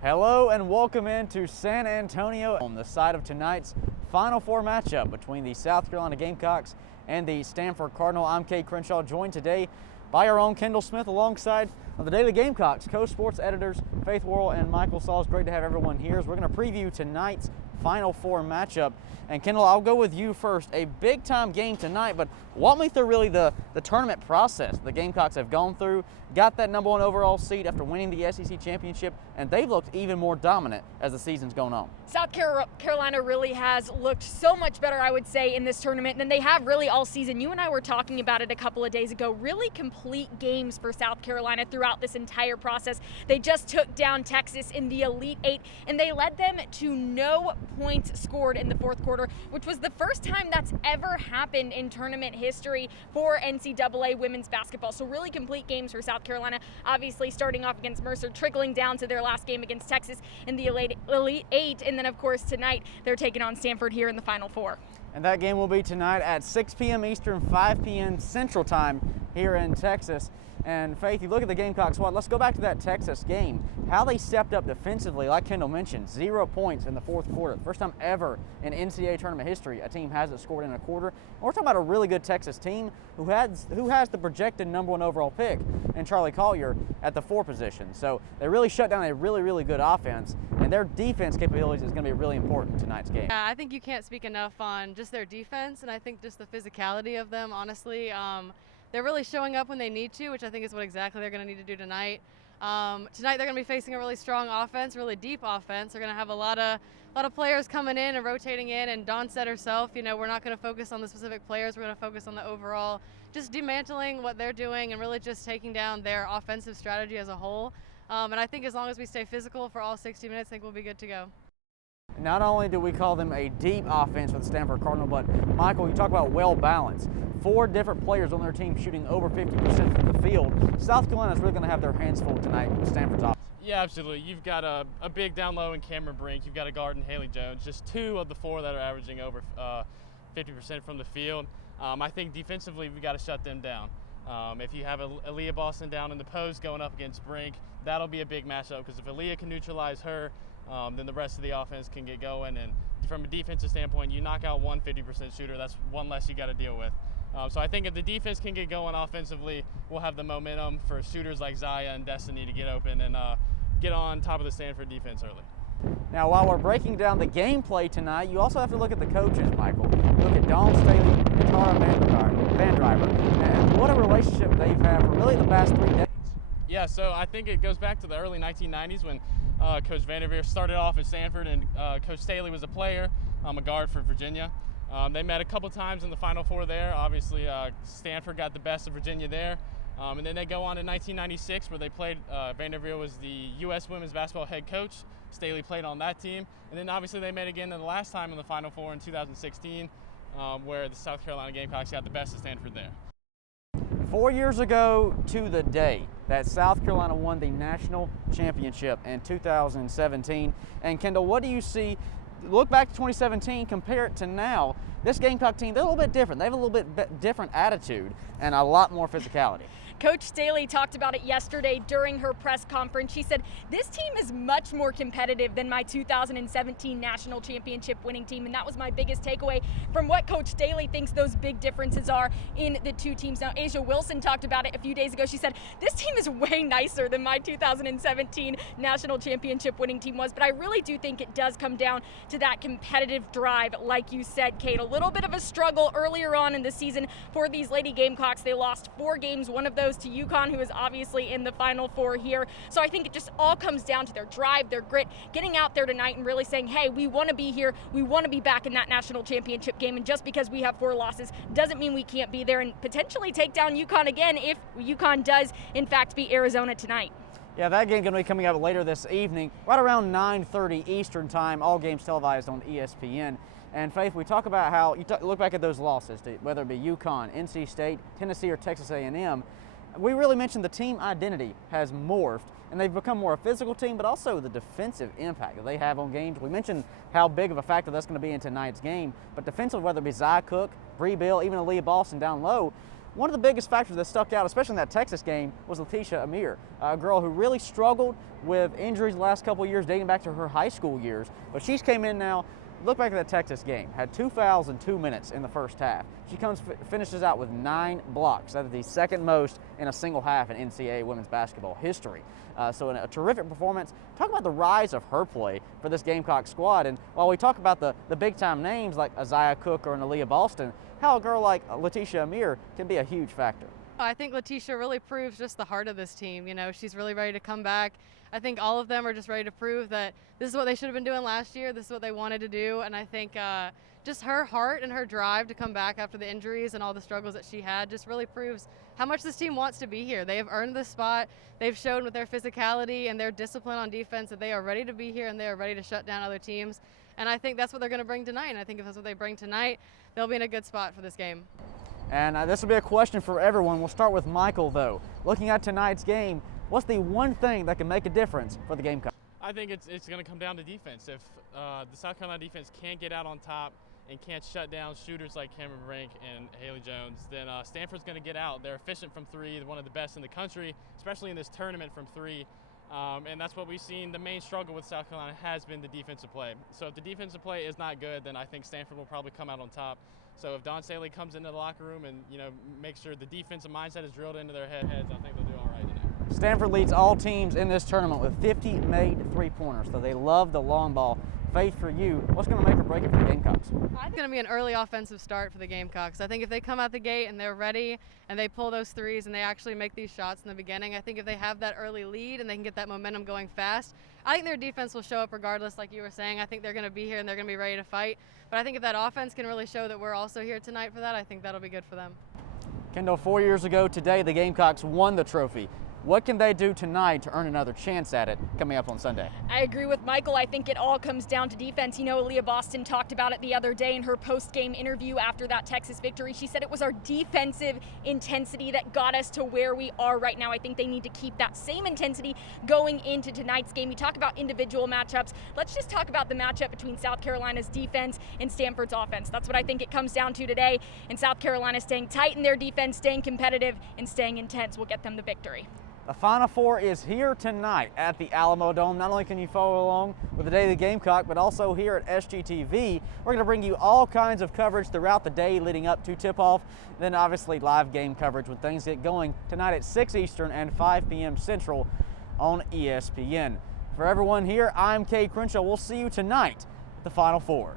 Hello and welcome into San Antonio on the side of tonight's Final Four matchup between the South Carolina Gamecocks and the Stanford Cardinal. I'm Cade Crenshaw, joined today by our own Kendall Smith alongside of the Daily Gamecocks co-sports editors Faith Worrell and Michael Sauls. Great to have everyone here as we're going to preview tonight's Final Four matchup. And Kendall, I'll go with you first. A big-time game tonight, but walk me through really the tournament process the Gamecocks have gone through, got that #1 overall seed after winning the SEC championship, and they've looked even more dominant as the season's gone on. South Carolina really has looked so much better, I would say, in this tournament than they have really all season. You and I were talking about it a couple of days ago. Really complete games for South Carolina throughout this entire process. They just took down Texas in the Elite Eight, and they led them to no points scored in the fourth quarter, which was the first time that's ever happened in tournament history for NCAA women's basketball. So really complete games for South Carolina, obviously starting off against Mercer, trickling down to their last game against Texas in the Elite Eight, and then of course tonight they're taking on Stanford here in the Final Four. And that game will be tonight at 6 p.m. Eastern, 5 p.m. Central Time here in Texas. And Faith, you look at the Gamecock squad. Let's go back to that Texas game. How they stepped up defensively, like Kendall mentioned, 0 points in the fourth quarter. The first time ever in NCAA tournament history a team hasn't scored in a quarter. And we're talking about a really good Texas team who has the projected #1 overall pick and Charlie Collier at the 4 position. So they really shut down a really good offense, and their defense capabilities is going to be really important in tonight's game. Yeah, I think you can't speak enough on just their defense, and I think just the physicality of them, honestly. They're really showing up when they need to, which I think is what exactly they're going to need to do tonight. Tonight they're going to be facing a really strong offense, really deep offense. They're going to have a lot of players coming in and rotating in, and Dawn said herself, you know, we're not going to focus on the specific players. We're going to focus on the overall, just dismantling what they're doing and really just taking down their offensive strategy as a whole. And I think as long as we stay physical for all 60 minutes, I think we'll be good to go. Not only do we call them a deep offense with the Stanford Cardinal, but Michael, you talk about well-balanced. 4 different players on their team shooting over 50% from the field. South Carolina's really going to have their hands full tonight with Stanford's offense. Yeah, absolutely. You've got a big down low in Cameron Brink. You've got a guard in Haley Jones. Just 2 of the 4 that are averaging over 50% from the field. I think defensively we've got to shut them down. If you have Aaliyah Boston down in the post going up against Brink, that'll be a big matchup, because if Aaliyah can neutralize her, then the rest of the offense can get going. And from a defensive standpoint, you knock out one 50% shooter, that's one less you got to deal with. So I think if the defense can get going offensively, we'll have the momentum for shooters like Zaya and Destiny to get open and get on top of the Stanford defense early. Now, while we're breaking down the gameplay tonight, you also have to look at the coaches, Michael. Look at Dawn Staley and Tara Van Driver, and what a relationship they've had for really the past 3 decades. Yeah, so I think it goes back to the early 1990s when Coach Vanderveer started off at Stanford, and Coach Staley was a player, a guard for Virginia. They met a couple times in the Final Four there. Obviously, Stanford got the best of Virginia there. And then they go on to 1996, where they played, Vanderveer was the U.S. women's basketball head coach. Staley played on that team. And then obviously they met again the last time in the Final Four in 2016, where the South Carolina Gamecocks got the best of Stanford there. 4 years ago to the day that South Carolina won the national championship in 2017. And Kendall, what do you see? Look back to 2017, compare it to now. This Gamecock team, they're a little bit different. They have a little bit different attitude and a lot more physicality. Coach Staley talked about it yesterday during her press conference. She said, this team is much more competitive than my 2017 national championship winning team, and that was my biggest takeaway from what Coach Staley thinks those big differences are in the 2 teams. Now, Asia Wilson talked about it a few days ago. She said, this team is way nicer than my 2017 national championship winning team was, but I really do think it does come down to that competitive drive, like you said, Cade. A little bit of a struggle earlier on in the season for these Lady Gamecocks. They lost 4 games, one of those to UConn, who is obviously in the Final Four here. So I think it just all comes down to their drive, their grit, getting out there tonight and really saying, hey, we want to be here, we want to be back in that national championship game, and just because we have 4 losses doesn't mean we can't be there and potentially take down UConn again if UConn does in fact beat Arizona tonight. Yeah, that game's going to be coming up later this evening, right around 9:30 Eastern time, all games televised on ESPN. And Faith, we talk about how, look back at those losses, whether it be UConn, NC State, Tennessee, or Texas A&M. We really mentioned the team identity has morphed, and they've become more a physical team, but also the defensive impact that they have on games. We mentioned how big of a factor that's going to be in tonight's game, but defensively, whether it be Zai Cook, Bree Bill, even Aaliyah Boston down low, one of the biggest factors that stuck out, especially in that Texas game, was Letitia Amir, a girl who really struggled with injuries the last couple of years, dating back to her high school years. But she's came in now. Look back at that Texas game. Had 2 fouls in 2 minutes in the first half. She finishes out with 9 blocks. That is the second most in a single half in NCAA women's basketball history. So a terrific performance. Talk about the rise of her play for this Gamecock squad. And while we talk about the big-time names like Isaiah Cook or Aaliyah Boston, how a girl like Letitia Amir can be a huge factor. I think Letitia really proves just the heart of this team. You know, she's really ready to come back. I think all of them are just ready to prove that this is what they should have been doing last year. This is what they wanted to do. And I think just her heart and her drive to come back after the injuries and all the struggles that she had just really proves how much this team wants to be here. They have earned this spot. They've shown with their physicality and their discipline on defense that they are ready to be here and they are ready to shut down other teams. And I think that's what they're going to bring tonight. And I think if that's what they bring tonight, they'll be in a good spot for this game. And this will be a question for everyone. We'll start with Michael, though. Looking at tonight's game, what's the one thing that can make a difference for the Gamecocks? I think it's going to come down to defense. If the South Carolina defense can't get out on top and can't shut down shooters like Cameron Brink and Haley Jones, then Stanford's going to get out. They're efficient from three. They're one of the best in the country, especially in this tournament from three. And that's what we've seen. The main struggle with South Carolina has been the defensive play. So if the defensive play is not good, then I think Stanford will probably come out on top. So if Don Staley comes into the locker room and makes sure the defensive mindset is drilled into their heads, I think they'll do all right tonight. Stanford leads all teams in this tournament with 50 made three-pointers, so they love the long ball. Faith, for you, what's going to make or break it for the Gamecocks? I think it's going to be an early offensive start for the Gamecocks. I think if they come out the gate and they're ready and they pull those threes and they actually make these shots in the beginning, I think if they have that early lead and they can get that momentum going fast, I think their defense will show up regardless, like you were saying. I think they're going to be here and they're going to be ready to fight. But I think if that offense can really show that we're also here tonight for that, I think that'll be good for them. Kendall, 4 years ago today, the Gamecocks won the trophy. What can they do tonight to earn another chance at it coming up on Sunday? I agree with Michael. I think it all comes down to defense. You know, Aaliyah Boston talked about it the other day in her post-game interview after that Texas victory. She said it was our defensive intensity that got us to where we are right now. I think they need to keep that same intensity going into tonight's game. You talk about individual matchups. Let's just talk about the matchup between South Carolina's defense and Stanford's offense. That's what I think it comes down to today. And South Carolina staying tight in their defense, staying competitive, and staying intense will get them the victory. The Final Four is here tonight at the Alamodome. Not only can you follow along with the Daily Gamecock, but also here at SGTV. We're going to bring you all kinds of coverage throughout the day leading up to tip-off. Then obviously live game coverage when things get going tonight at 6 Eastern and 5 p.m. Central on ESPN. For everyone here, I'm Cade Crenshaw. We'll see you tonight at the Final Four.